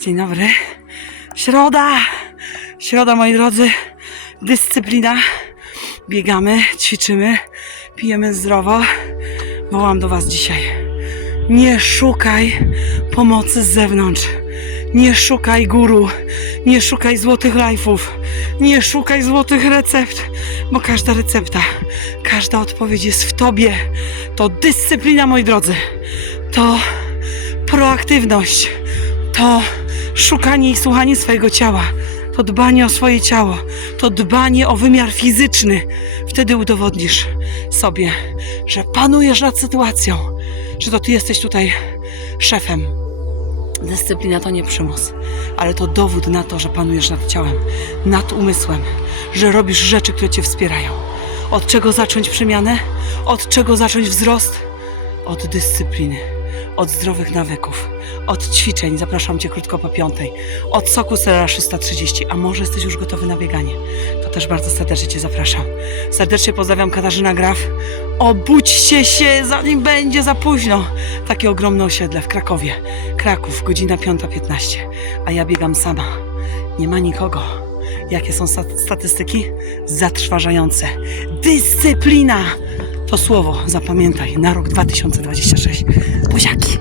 Dzień dobry. Środa. Środa, moi drodzy. Dyscyplina. Biegamy, ćwiczymy, pijemy zdrowo. Wołam do Was dzisiaj. Nie szukaj pomocy z zewnątrz. Nie szukaj guru. Nie szukaj złotych lajfów. Nie szukaj złotych recept, bo każda recepta, każda odpowiedź jest w Tobie. To dyscyplina, moi drodzy. To proaktywność. To szukanie i słuchanie swojego ciała. To dbanie o swoje ciało. To dbanie o wymiar fizyczny. Wtedy udowodnisz sobie, że panujesz nad sytuacją. Że to ty jesteś tutaj szefem. Dyscyplina to nie przymus, ale to dowód na to, że panujesz nad ciałem, nad umysłem, że robisz rzeczy, które cię wspierają. Od czego zacząć przemianę? Od czego zacząć wzrost? Od dyscypliny, od zdrowych nawyków, od ćwiczeń. Zapraszam cię krótko po piątej. Od soku Serra 630, a może jesteś już gotowy na bieganie? To też bardzo serdecznie cię zapraszam. Serdecznie pozdrawiam Katarzyna Graf. Obudźcie się, zanim będzie za późno. Takie ogromne osiedle w Krakowie. Kraków, godzina 5.15, a ja biegam sama. Nie ma nikogo. Jakie są sta- statystyki? Zatrważające. Dyscyplina! To słowo zapamiętaj na rok 2026. Buziaki!